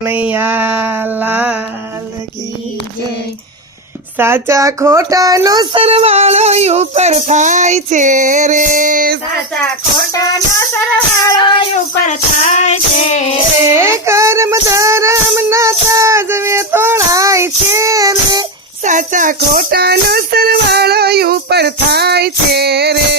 કનૈયા લાલ કી જય। સાચા ખોટાનો સરવાળો ઉપર થાય છે રે, સાચા ખોટાનો સરવાળો ઉપર થાય છે રે કર્મ ધર્મ ના તાજવે તોળાય છે રે, સાચા ખોટાનો સરવાળો ઉપર થાય છે રે,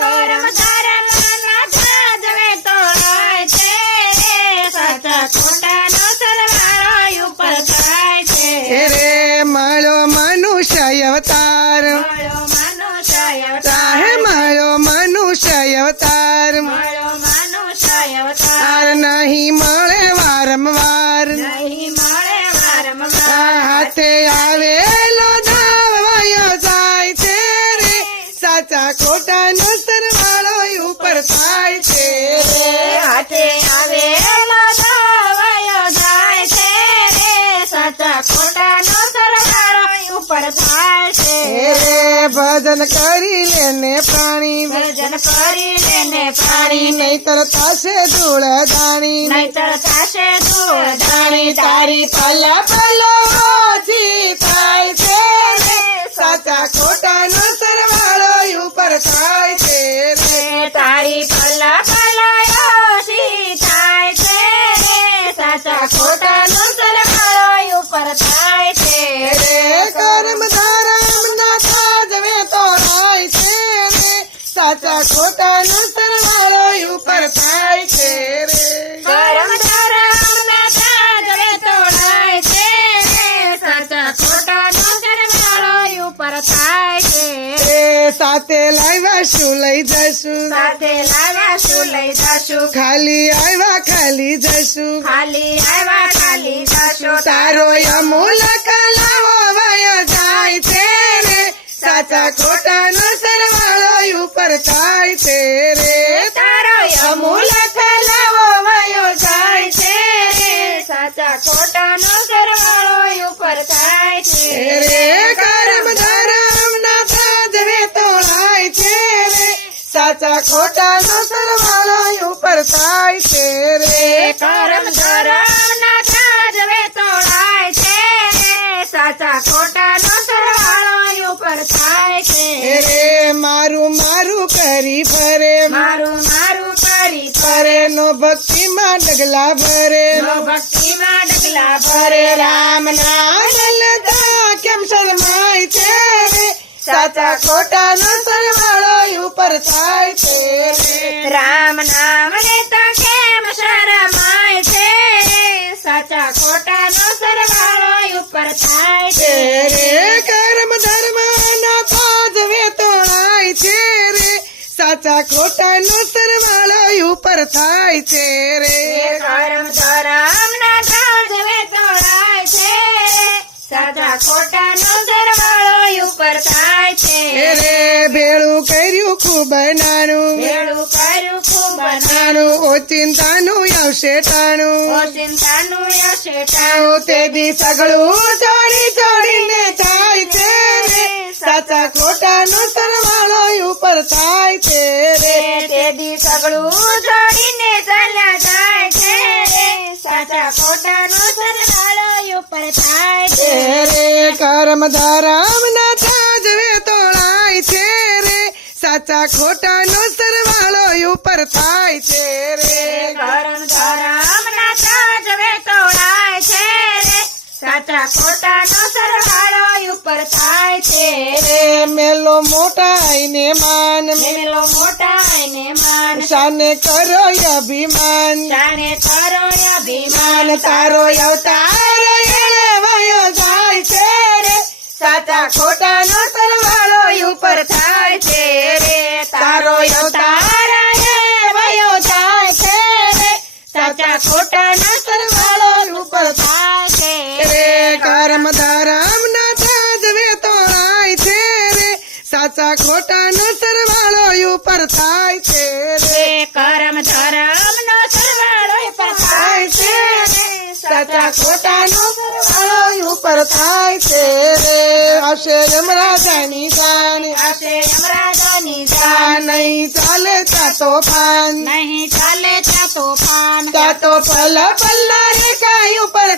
કર્મ ધર્મ ના તાજવે તોળાય છે રે, સાચા ખોટાનો સરવાળો ઉપર થાય છે રે મળ્યો મનુષ્ય અવતાર, મળ્યો મનુષ્ય ચાહે અવતાર, મળ્યો મનુષ્ય અવતાર, મળ્યો મનુષ્ય અવતાર, તાર નહીં મળે વારંવાર, નહીં મળે વારંવાર, હાથે આવેલો દાવ વયો જાય છે રે, સાચા ખોટાનો સરવાળો ઉપર થાય છે રે, હાથે આવેલો દાવયો જાય છે રે, સાચા ખોટાનો સરવાળો ઉપર થાય છે રે ભજન કરી લેને પ્રાણી, ભજન કરી લેને પ્રાણી, નહીતર થશે ધૂળ દાણી, નહીતર થશે ધૂળ દાણી દાણી, તારી પલ પલ ઓછી થાય છે રે, સાચા ખોટાનો સરવાળો ઉપર થાય છે રે, તારી પલ્લા પલાયોશી થાય છે રે, સાચા ખોટાનો સરવાળો ઉપર થાય છે રે કર્મ ધર્મ ના તાજવે તોળાય છે રે, સાચા ખોટાનો સરવાળો ઉપર થાય છે રે, કર્મ ધર્મ ના તાજવે તોડાય છે રે, સાચા ખોટાનો સરવાળો ઉપર થાય છે રે સાથે લાવ્યા શું લઈ જશું, સાથે લાવ્યા શું લઈ જશું, ખાલી આવ્યા ખાલી જશું, ખાલી આવ્યા ખાલી જશું, તારો અમૂલ કલાવો વયો જાય છે રે, સાચા ખોટાનો સરવાળો ઉપર થાય છે રે, તારો અમૂલ કલાવો વયો જાય છે રે, સાચા ખોટાનો સરવાળો ઉપર થાય છે રે કર્મ ધર્મ ના તાજવે તોળાય છે રે, સાચા ખોટાનો સરવાળો ઉપર થાય છે રે, કર્મ ધર્મ ના તાજવે તોડાય છે રે, સાચા ખોટાનો સરવાળો ઉપર થાય છે રે મારું મારું કરી ફરે, મારું મારું કરી ફરે નો ભક્તિમાં ડગલા ભરે, નો ભક્તિમાં ડગલા ફરે ભરે, રામ નામ લેતા કેમ શરમાય છે રે, સાચા ખોટાનો સરવાળો ઉપર થાય છે રે, રામ નામ લેતા કેમ શરમાય છે રે, સાચા ખોટાનો સરવાળો ઉપર થાય છે રે કર્મ ધર્મ ના તાજવે તોળાય છે રે, સાચા ખોટાનો સરવાળો ઉપર થાય છે રે, કર્મ ધર્મ ના તાજવે તોડાય છે રે, સાચા ખોટાનો સરવાળો ઉપર થાય છે રે ભેળું કર્યું ખૂબ નાનું, ભેળું કર્યું ખૂબ નાનું ઓચિંતાનું આવશે ટાણું, ચિંતાનું યશે ટાણું તે દી સગળું જોડી જોડીને થાય છે રે, સાચા ખોટાનો સરવાળો ઉપર થાય છે રે, તે દી સગળું જોડીને ચાલ્યા જાય છે રે, સાચા ખોટાનો સરવાળો ઉપર થાય છે રે કર્મ ધર્મ ના તાજવે તોળાય છે રે, સાચા ખોટાનો સરવાળો ઉપર થાય છે રે, કર્મ ધર્મ ના તાજવે તોડાય છે રે, સાચા ખોટાનો સરવાળો ઉપર થાય છે રે મેલો મોટા આઈને માન, મેલો મોટા એને માન, શાને કરો અભિમાન, જાણે કરો અભિમાન, તારો અવતાર એને વયો જાય છે રે, સાચા ખોટાનો સરવાળો ઉપર થાય છે રે, તારો અવતાર એને વયો જાય છે રે, સાચા ખોટાનો સરવાળો ઉપર થાય છે રે, કર્મ ધર્મ ના તાજવે તોળાય છે રે, સાચા ખોટાનો સરવાળો ઉપર થાય છે રે, કર્મ ધર્મ નો સરવાળો ઉપર થાય છે રે, સાચા ખોટાનો સરવાળો ઉપર થાય છે રે, હશે યમરાજાની જાન, આશે યમરાજાની તા જાન, નહીં ચાલે તા તોફાન, નહીં ચાલે ત્યાં તોફાન, તા તો પલ પલ્લા રે કાઈ ઉપર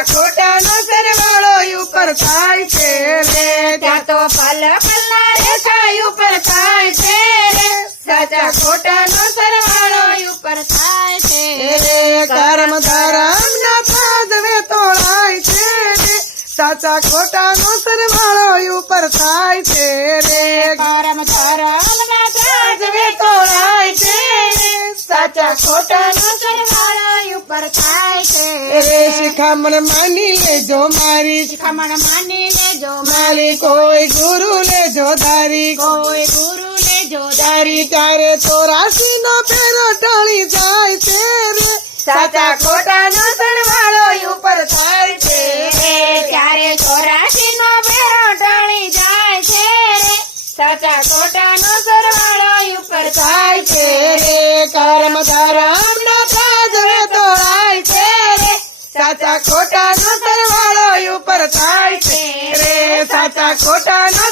સાચા ખોટા નો સરવાળો ઉપર થાય છે રે ત્યાં તો પલ પલના રેખા ઉપર થાય છે રે સાચા ખોટા નો સરવાળો ઉપર થાય છે રે કર્મ ધર્મ ના પાદવે તોળાય છે રે સાચા ખોટા નો સરવાળો ઉપર થાય છે રે પરમ ધર્મ ના પાદવે તોળાય છે રે સાચા ખોટા નો સરવાળો ઉપર થાય છે રે શિખામણ માની લેજો મારી ખમણ માની લેજો મારી કોઈ ગુરુ લેજો ધારી કોઈ ગુરુ લેજો તારી ત્યારે ચોરાસી નો ફેરો ટળી જાય છે રે સાચા ખોટા નો સરવાળો ઉપર થાય છે રે ત્યારે 84 નો ફેરો ટળી જાય છે રે સાચા ખોટા નો સરવાળો ઉપર થાય છે રે કર્મ ધર્મ ના પાદવે તોળાય છે રે સાચા ખોટા નો સરવાળો ઉપર થાય છે રે સાચા ખોટા નો